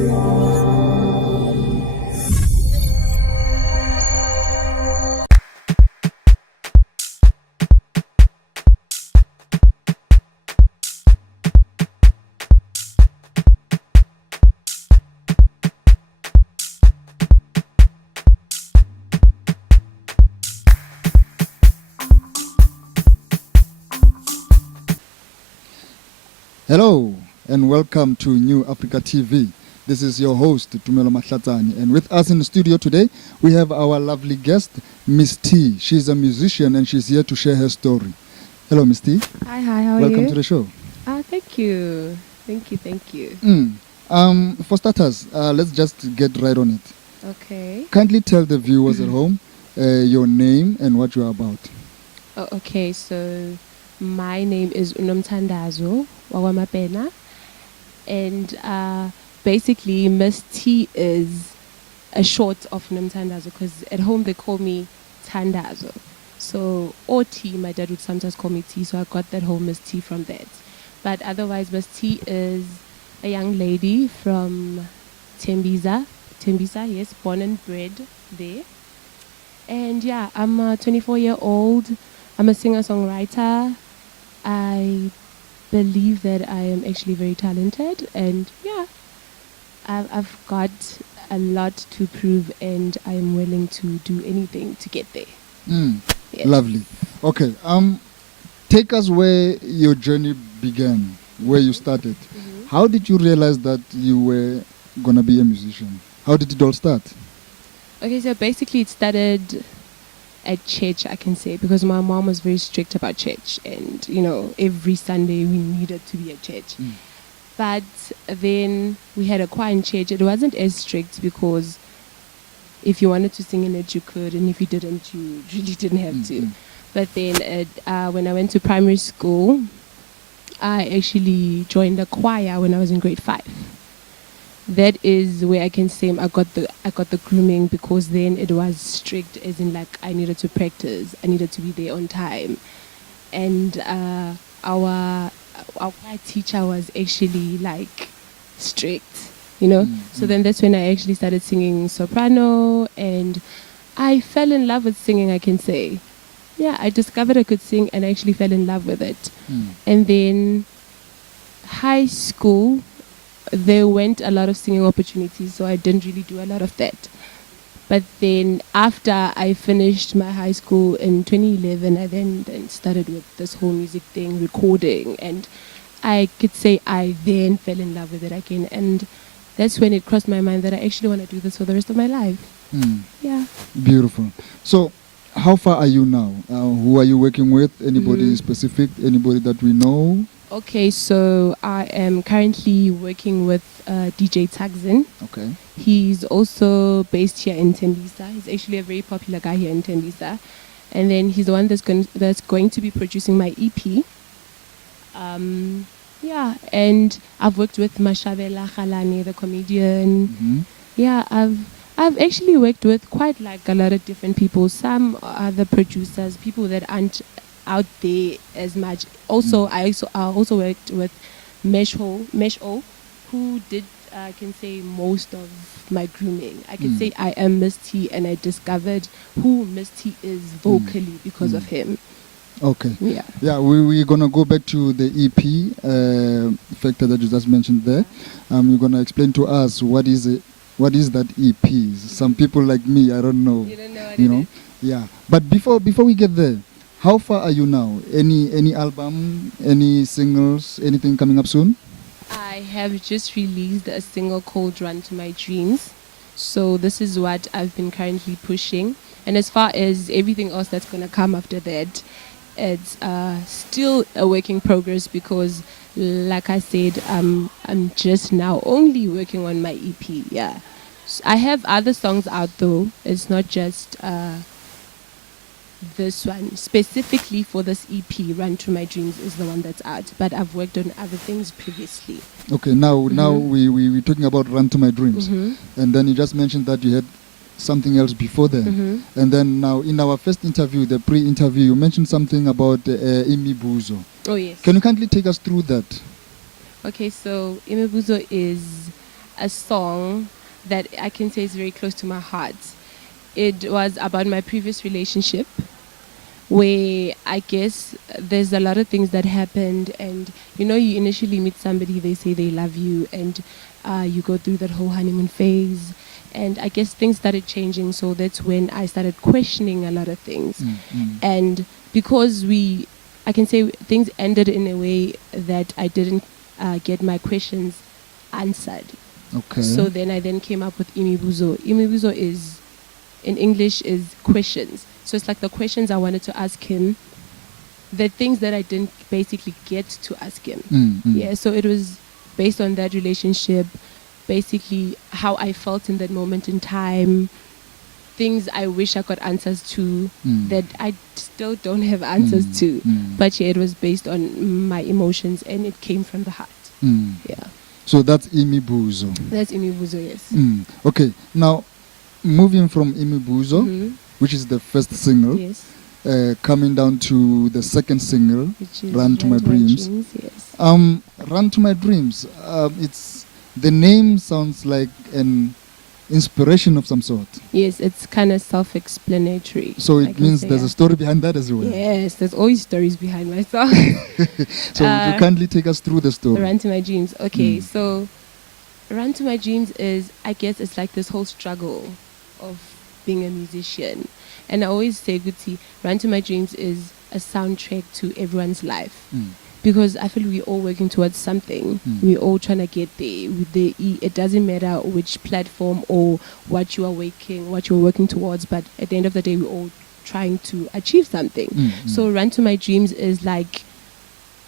Hello and welcome to New Africa TV. This is your host, Tumelo Mahlatani, and with us in the studio today, we have our lovely guest, Miss T. She's a musician and she's here to share her story. Hello, Miss T. Hi, how are you? Welcome to the show. Thank you. Thank you. For starters, let's just get right on it. Okay. Kindly tell the viewers at home your name and what you're about. Oh, okay, so my name is Unomthandazo Wawamapena, and basically Miss T is a short of Unomthandazo because at home they call me Thandazo. So, or T, my dad would sometimes call me T, so I got that whole Miss T from that. But otherwise, Miss T is a young lady from Tembisa, yes, born and bred there. And yeah, I'm a 24-year-old. I'm a singer-songwriter. I believe that I am actually very talented, and yeah, I've got a lot to prove, and I'm willing to do anything to get there. Yes. Lovely. Okay. Take us where your journey began, where you started. Mm-hmm. How did you realize that you were gonna be a musician? How did it all start? Okay, so basically it started at church, I can say, because my mom was very strict about church, and every Sunday we needed to be at church. But then we had a choir in church. It wasn't as strict because if you wanted to sing in it, you could, and if you didn't, you really didn't have to. But then when I went to primary school, I actually joined a choir when I was in grade 5. That is where I can say I got the grooming, because then it was strict, as in like I needed to practice, I needed to be there on time, and our choir teacher was actually like strict, So then that's when I actually started singing soprano, and I fell in love with singing, I can say. Yeah, I discovered I could sing and I actually fell in love with it. And then high school, there weren't a lot of singing opportunities, so I didn't really do a lot of that. But then after I finished my high school in 2011, I then started with this whole music thing, recording, and I could say I then fell in love with it again, and that's when it crossed my mind that I actually want to do this for the rest of my life. Yeah. Beautiful. So, how far are you now? Who are you working with? Anybody specific? Anybody that we know? Okay, so I am currently working with DJ Tagzin. Okay. He's also based here in Tembisa. He's actually a very popular guy here in Tembisa. And then he's the one that's going to be producing my EP. Yeah, and I've worked with Mashabela Khalani, the comedian. Yeah, I've actually worked with quite like a lot of different people. Some are the producers, people that aren't out there as much. Also, I also worked with Mesho, who did I can say most of my grooming. I can say I am Miss T, and I discovered who Miss T is vocally because of him. Okay. Yeah. Yeah, we're gonna go back to the EP factor that you just mentioned there. You're gonna explain to us what is that EP? Some people like me, I don't know. You don't know what it is? Yeah. But before we get there, how far are you now? Any album, any singles, anything coming up soon? I have just released a single called Run to My Dreams. So this is what I've been currently pushing. And as far as everything else that's going to come after that, it's still a work in progress, because like I said, I'm just now only working on my EP. Yeah. So I have other songs out though. It's not just this one. Specifically for this EP, Run to My Dreams is the one that's out. But I've worked on other things previously. Okay, now we're talking about Run to My Dreams. And then you just mentioned that you had something else before then. And then now in our first interview, the pre-interview, you mentioned something about Imibuzo. Oh yes. Can you kindly take us through that? Okay, so Imibuzo is a song that I can say is very close to my heart. It was about my previous relationship, where I guess there's a lot of things that happened, and you know, you initially meet somebody, they say they love you, and you go through that whole honeymoon phase, and I guess things started changing. So that's when I started questioning a lot of things, and because I can say things ended in a way that I didn't get my questions answered. Okay. So then I came up with imibuzo. Imibuzo is, in English, is questions. So it's like the questions I wanted to ask him, the things that I didn't basically get to ask him. Yeah, so it was based on that relationship, basically how I felt in that moment in time, things I wish I got answers to that I still don't have answers to. But yeah, it was based on my emotions and it came from the heart. Yeah. So that's Imibuzo. That's Imibuzo, yes. Okay, now moving from Imibuzo, which is the first single, Yes. Coming down to the second single, Which is Run to My Dreams. Yes. Run to My Dreams. It's the name sounds like an inspiration of some sort. Yes, it's kind of self-explanatory. So I it can means say, there's yeah. a story behind that as well. Yes, there's always stories behind my song. So would you kindly take us through the story? Run to My Dreams. Okay, so Run to My Dreams is, I guess, it's like this whole struggle of being a musician. And I always say, Guti, Run to My Dreams is a soundtrack to everyone's life. Because I feel we're all working towards something. We're all trying to get there. It doesn't matter which platform or what you are working towards, but at the end of the day, we're all trying to achieve something. So Run to My Dreams is like,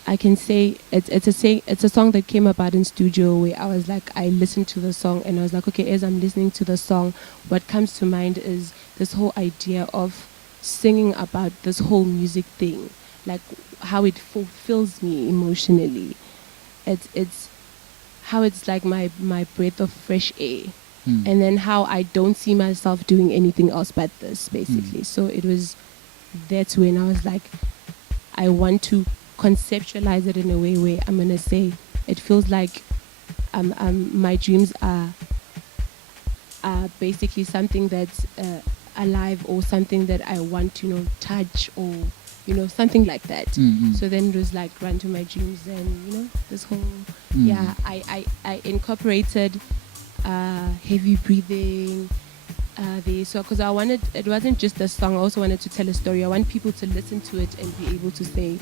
I can say it's a song that came about in studio, where I was like, I listened to the song and I was like, okay, as I'm listening to the song, what comes to mind is this whole idea of singing about this whole music thing, like how it fulfills me emotionally. It's how it's like my breath of fresh air, and then how I don't see myself doing anything else but this, basically. So that's when I was like, I want to conceptualize it in a way where I'm gonna say it feels like my dreams are basically something that's alive, or something that I want to touch, or something like that. So then it was like Run to My Dreams, and this whole I incorporated heavy breathing there. So because it wasn't just a song, I also wanted to tell a story. I want people to listen to it and be able to say,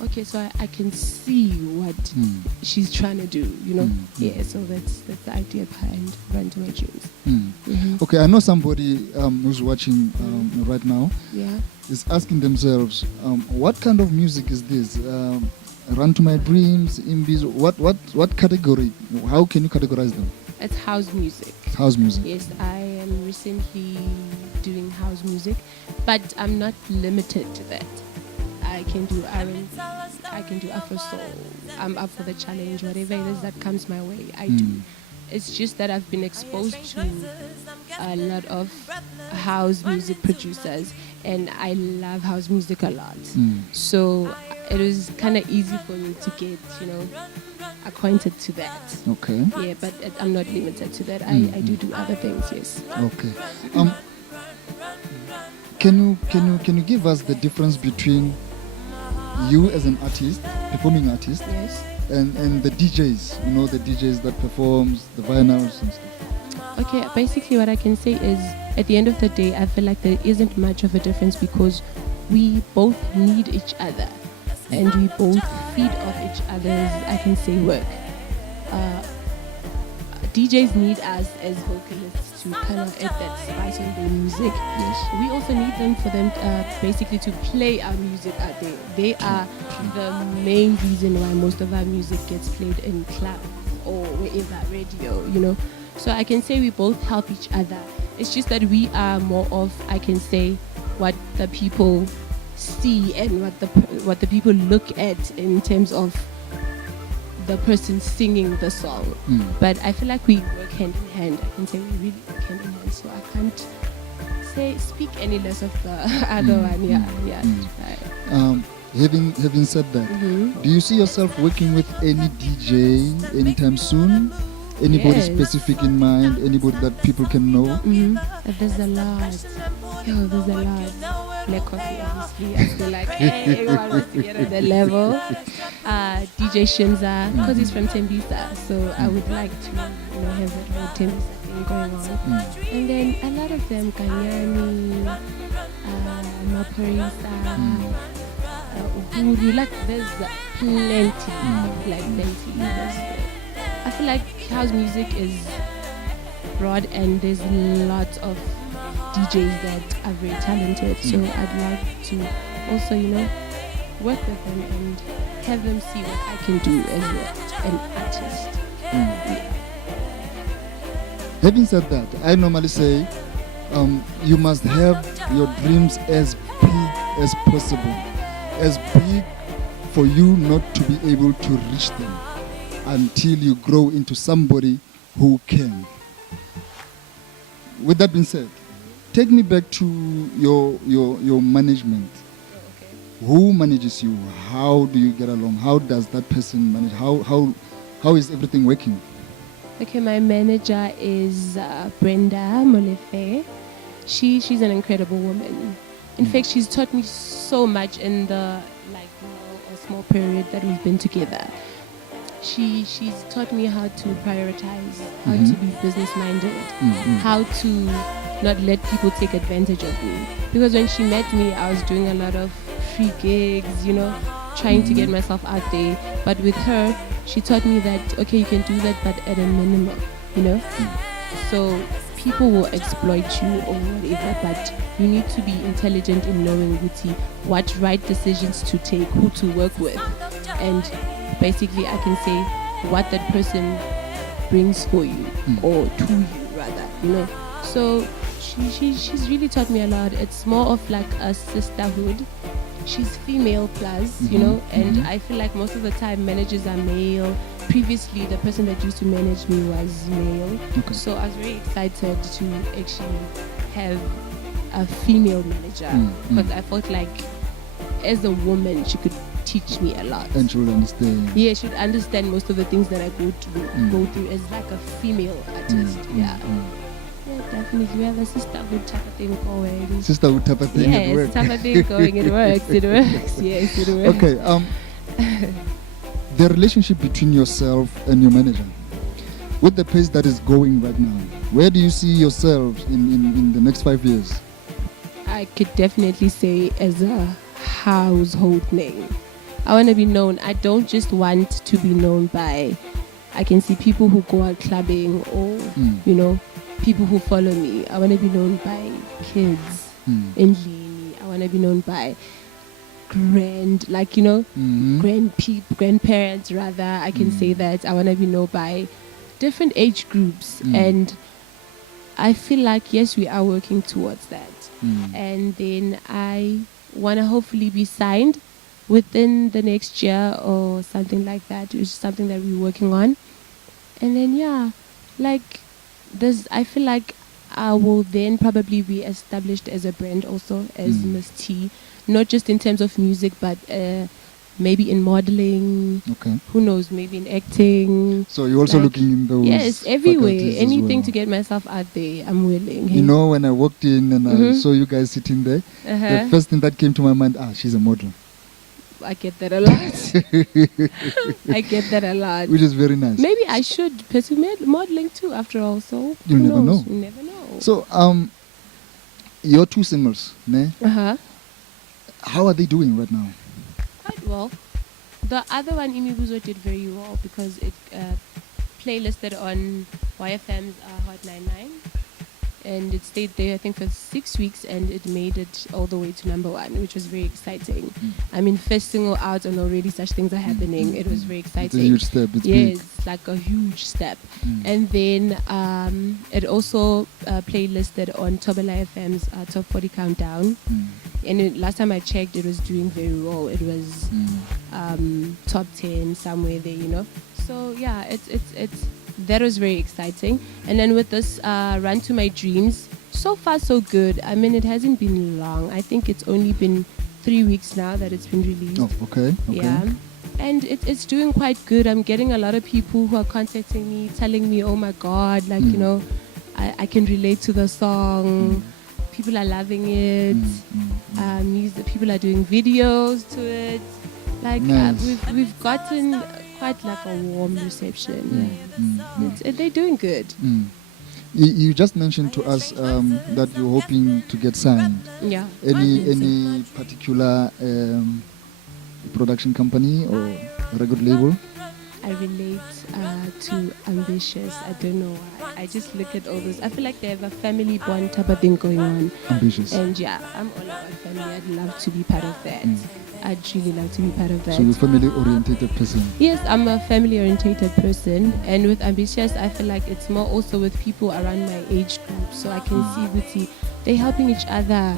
okay, so I can see what she's trying to do, Yeah, so that's the idea behind Run to My Dreams. Okay, I know somebody who's watching right now is asking themselves, what kind of music is this? Run to My Dreams, Imbizo, what category? How can you categorize them? It's house music. House music. Yes, I am recently doing house music, but I'm not limited to that. I can do R&B, I can do Afro soul. I'm up for the challenge, whatever it is that comes my way, I do. It's just that I've been exposed to a lot of house music producers, and I love house music a lot. So it was kind of easy for me to get, acquainted to that. Okay. Yeah, but I'm not limited to that. I do other things, yes. Okay. Can you give us the difference between you as an artist, performing artist, Yes. and the DJs, the DJs that performs the vinyls and stuff? Okay, basically what I can say is, at the end of the day, I feel like there isn't much of a difference, because we both need each other, and we both feed off each other's, I can say, work. DJs need us as vocalists to kind of add that spice on their music. Yes. We also need them for them basically to play our music out there. They are the main reason why most of our music gets played in clubs or wherever, radio, So I can say we both help each other. It's just that we are more of, I can say, what the people see and what the people look at in terms of the person singing the song. But I feel like we work hand in hand. I can say we really work hand in hand. So I can't speak any less of the other one. Right. Having said that, do you see yourself working with any DJ anytime soon? Anybody Yes. specific in mind? Anybody that people can know? There's a lot. Yo, there's a lot. Black Coffee, obviously. I feel like hey, everyone wants to get on the level. DJ Shimza, because he's from Tembisa, so I would like to, have that whole Tembisa thing going on. And then a lot of them, Kanyani, Maparisa, Uhuru, like there's plenty. I feel like house music is broad and there's lots of DJs that are very talented. So I'd like to also, work with them and have them see what I can do as an artist. Having said that, I normally say you must have your dreams as big as possible. As big for you not to be able to reach them until you grow into somebody who can. With that being said, take me back to your management. Who manages you? How do you get along? How does that person manage? How is everything working? Okay, my manager is Brenda Molefe. She's an incredible woman. In fact, she's taught me so much in the a small period that we've been together. She's taught me how to prioritize, how to be business minded, how to not let people take advantage of me. Because when she met me, I was doing a lot of free gigs, trying to get myself out there. But with her, she taught me that, okay, you can do that, but at a minimum, So people will exploit you or whatever, but you need to be intelligent in knowing what right decisions to take, who to work with. And basically, I can say what that person brings for you, or to you, rather, So she's really taught me a lot. It's more of like a sisterhood. She's female plus, and I feel like most of the time managers are male. Previously, the person that used to manage me was male. Okay. So I was very excited to actually have a female manager because I felt like as a woman, she could teach me a lot. And she will understand. Yeah, she would understand most of the things that I go through as like a female artist. Yeah, definitely. We have a sisterhood type of thing going. Sisterhood type of thing. Yes, type of thing going. It works. It works. Yes, it works. Okay. The relationship between yourself and your manager, with the pace that is going right now, where do you see yourself in the next 5 years? I could definitely say as a household name. I want to be known. I don't just want to be known by, I can see people who go out clubbing or, people who follow me. I want to be known by kids in Lini. I want to be known by grandparents rather. I can say that. I want to be known by different age groups. And I feel like, yes, we are working towards that. And then I want to hopefully be signed within the next year or something like that, which is something that we're working on. And then, I feel like I will then probably be established as a brand also, as Miss T, not just in terms of music, but maybe in modeling. Okay. Who knows? Maybe in acting. So you're also looking in those. Yes, everywhere. faculties as Anything well. to get myself out there, I'm willing. You know, when I walked in and I saw you guys sitting there, the first thing that came to my mind, she's a model. I get that a lot. I get that a lot. Which is very nice. Maybe I should pursue modeling too, after all. So You who never knows? know. You never know. So, your two singles, ne? How are they doing right now? Quite well. The other one, Imibuzo, did very well because it playlisted on YFM's Hot 99. And it stayed there, I think, for 6 weeks, and it made it all the way to #1, which was very exciting. I mean, first single out, and already such things are happening. It was very exciting. It's a huge step. It's yes, big. like a huge step. And then it also playlisted on Tobela FM's Top 40 Countdown. And last time I checked, it was doing very well. It was top 10 somewhere there, So yeah, it's that was very exciting. And then with this Run to My Dreams, so far so good. I mean, it hasn't been long. I think it's only been 3 weeks now that it's been released. Oh, okay. Yeah. And it's doing quite good. I'm getting a lot of people who are contacting me, telling me, oh my God, like, you know, I can relate to the song. People are loving it. People are doing videos to it. Like, Nice. we've gotten quite like a warm reception. They're doing good. You just mentioned to us that you're hoping to get signed. Yeah. Any particular production company or record label? I relate to Ambitious. I don't know why. I just look at all those. I feel like they have a family bond type of thing going on. Ambitious. And yeah, I'm all about family. I'd love to be part of that. I'd really love to be part of that. So you're a family-oriented person. Yes, I'm a family-oriented person. And with Ambitious, I feel like it's more also with people around my age group. So I can see with they're helping each other,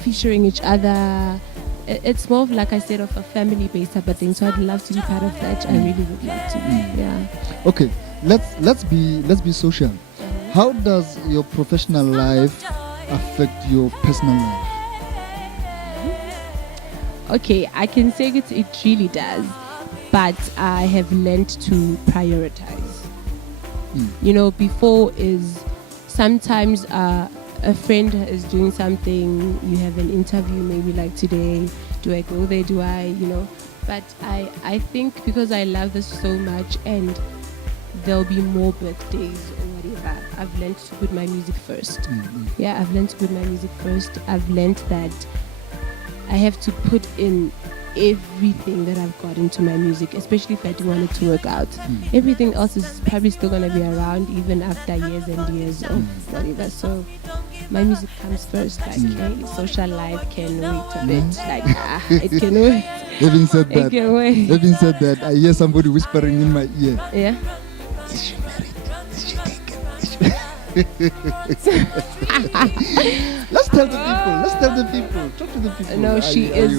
featuring each other. It's more of, like I said, of a family-based type of thing. So I'd love to be part of that. I really would love to be. Yeah. Okay, let's be social. How does your professional life affect your personal life? Okay, I can say it really does, but I have learned to prioritize. You know, before is sometimes a friend is doing something, you have an interview maybe like today, do I go there, do I, you know, but I think because I love this so much and there'll be more birthdays or whatever, I've learned to put my music first. Yeah, I've learned to put my music first. I've learned that I have to put in everything that I've got into my music, especially if I do want it to work out. Everything else is probably still going to be around even after years and years of whatever. So my music comes first. Like, hey, social life can wait a bit. Like, it can wait. Having said It can wait. that, I hear somebody whispering in my ear. Yeah. Is she married? Is she taken? Let's tell the people. Talk to the people. No, she is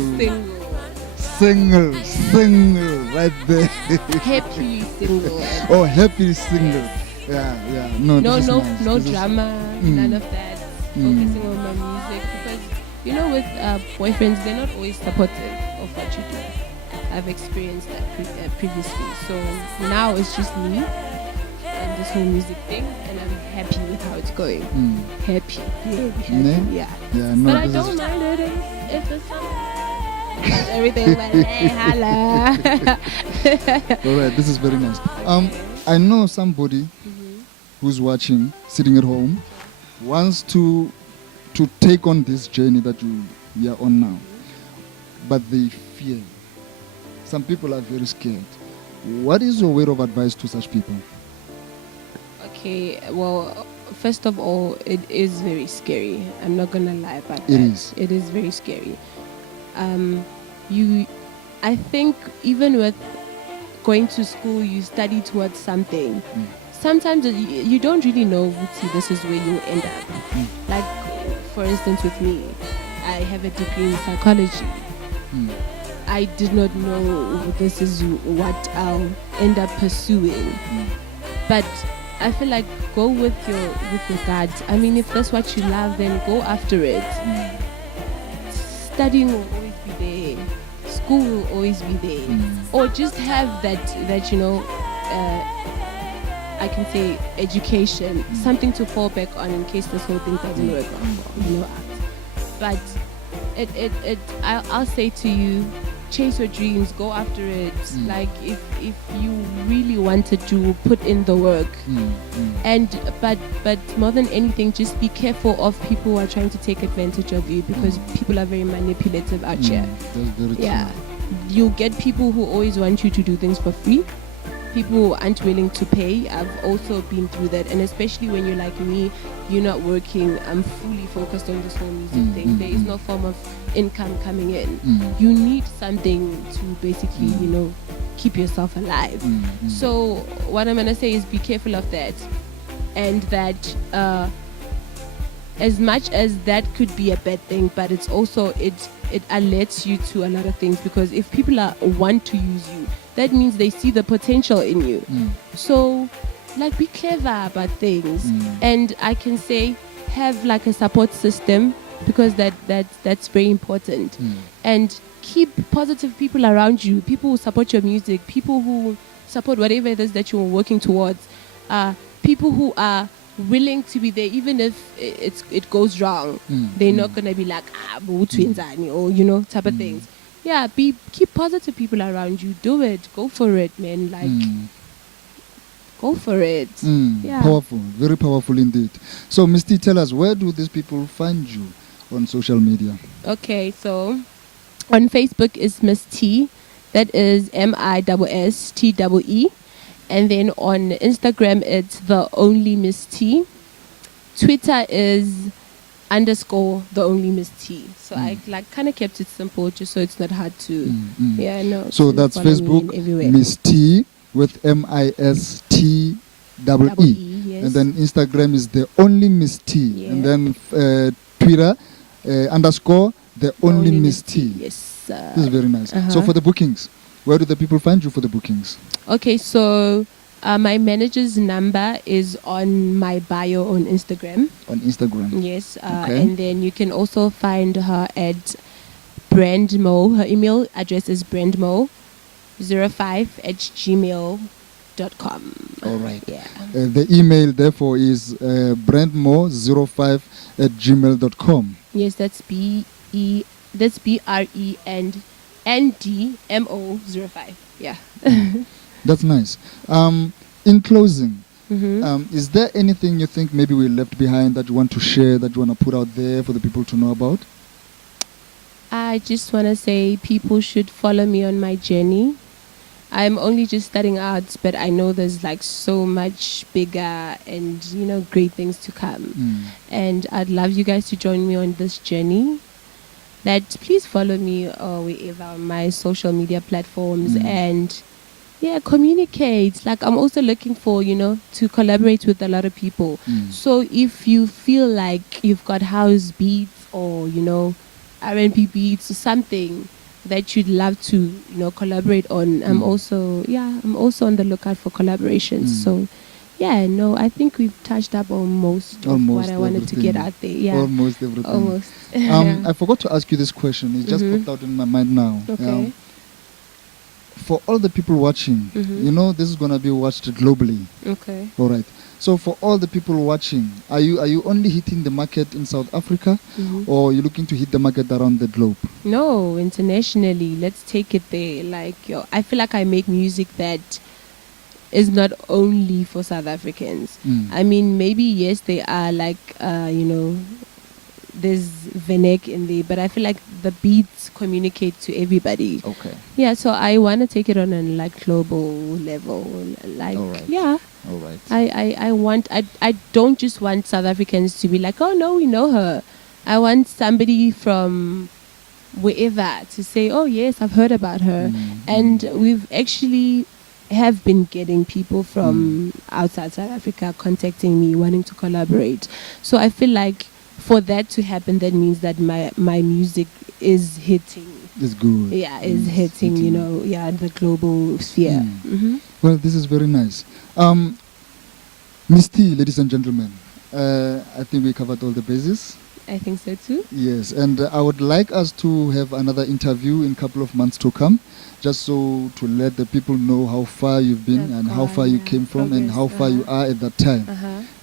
single. Single, right there. Happily single. Oh, happy single. Yeah. No No nice. drama, none of that. Focusing on my music because, you know, with boyfriends, they're not always supportive of what you do. I've experienced that previously. So now it's just me and this whole music thing, and I'm happy with how it's going. Happy, very happy, yeah. No, but I don't mind it if the song everything but hey, holla. Alright, this is very nice. I know somebody who's watching, sitting at home, wants to take on this journey that we are on now, but they fear. Some people are very scared. What is your word of advice to such people? Okay, well, first of all, it is very scary. I'm not gonna lie about that. It is. It is very scary. I think even with going to school, you study towards something. Sometimes you don't really know, this is where you end up. Like, for instance, with me, I have a degree in psychology. I did not know this is what I'll end up pursuing. But I feel like go with your gut. I mean, if that's what you love, then go after it. Studying will always be there. School will always be there. Or just have that you know, I can say education, something to fall back on in case this whole thing doesn't work out, you know. But I'll say to you, chase your dreams, go after it. Like if you really wanted to put in the work, and but more than anything, just be careful of people who are trying to take advantage of you, because people are very manipulative out here. That's very true. Yeah, you'll get people who always want you to do things for free. People who aren't willing to pay. I've also been through that, and especially when you're like me, you're not working. I'm fully focused on this whole music thing. There is no form of income coming in. You need something to basically, you know, keep yourself alive. So what I'm gonna say is be careful of that, and that as much as that could be a bad thing, but it's also it alerts you to a lot of things, because if people want to use you, that means they see the potential in you. So, like, be clever about things. And I can say have like a support system, because that's very important. And keep positive people around you, people who support your music, people who support whatever it is that you're working towards, people who are willing to be there even if it goes wrong. They're not gonna be like or type of things. Yeah, keep positive people around you. Do it, go for it, man. Like go for it. Yeah. Powerful, very powerful indeed. So Miss T, tell us, where do these people find you on social media? Okay, so on Facebook is Miss T, that is MISSTEE. And then on Instagram, it's the only Miss T. Twitter is _ the only Miss T. So I kind of kept it simple just so it's not hard to. Yeah, no. So that's Facebook, Miss T with MISTEE. Yes. And then Instagram is the only Miss T. Yeah. And then Twitter _ the only Miss T. Yes. This is very nice. So for the bookings, where do the people find you for the bookings? Okay, so my manager's number is on my bio on Instagram. On Instagram. Yes. Okay. And then you can also find her at Brandmo. Her email address is brandmo05@gmail.com. All right. Yeah. The email, therefore, is brandmo05@gmail.com. Yes, that's BRENDMO05. Yeah. That's nice. In closing, is there anything you think maybe we left behind that you want to share, that you want to put out there for the people to know about? I just want to say people should follow me on my journey. I'm only just starting out, but I know there's like so much bigger and, great things to come. And I'd love you guys to join me on this journey. That please follow me wherever on my social media platforms and communicate. Like I'm also looking for, to collaborate with a lot of people. So if you feel like you've got house beats or, R&B beats or something that you'd love to, collaborate on, I'm also on the lookout for collaborations. So I think we've touched up on most of what I wanted to get out there. Yeah. Almost everything. Almost. I forgot to ask you this question. It just popped out in my mind now. Okay. For all the people watching, this is going to be watched globally. Okay. All right. So for all the people watching, are you only hitting the market in South Africa or are you looking to hit the market around the globe? No, internationally. Let's take it there. Like, I feel like I make music that is not only for South Africans. I mean, maybe, yes, they are like, there's Venek in there, but I feel like the beats communicate to everybody. Okay. Yeah, so I want to take it on a like global level. Like, All right. yeah. All right. I don't just want South Africans to be like, oh no, we know her. I want somebody from wherever to say, oh yes, I've heard about her. And we've actually have been getting people from outside South Africa contacting me, wanting to collaborate. So I feel like for that to happen, that means that my music is hitting. It's good. Yeah, is hitting, the global sphere. Well, this is very nice. Miss T, ladies and gentlemen, I think we covered all the bases. I think so too. Yes, and I would like us to have another interview in a couple of months to come, just so to let the people know how far you've been and how far you came from and how far you are at that time.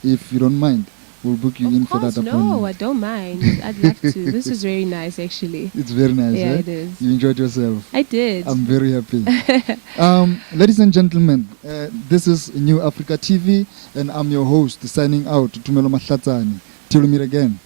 If you don't mind, we'll book you in for that appointment. No, I don't mind. I'd love to. This is very nice, actually. It's very nice. Yeah, eh? it is. You enjoyed yourself. I did. I'm very happy. Ladies and gentlemen, this is New Africa TV, and I'm your host, signing out, Tumelo Mahlatani. Till we meet again.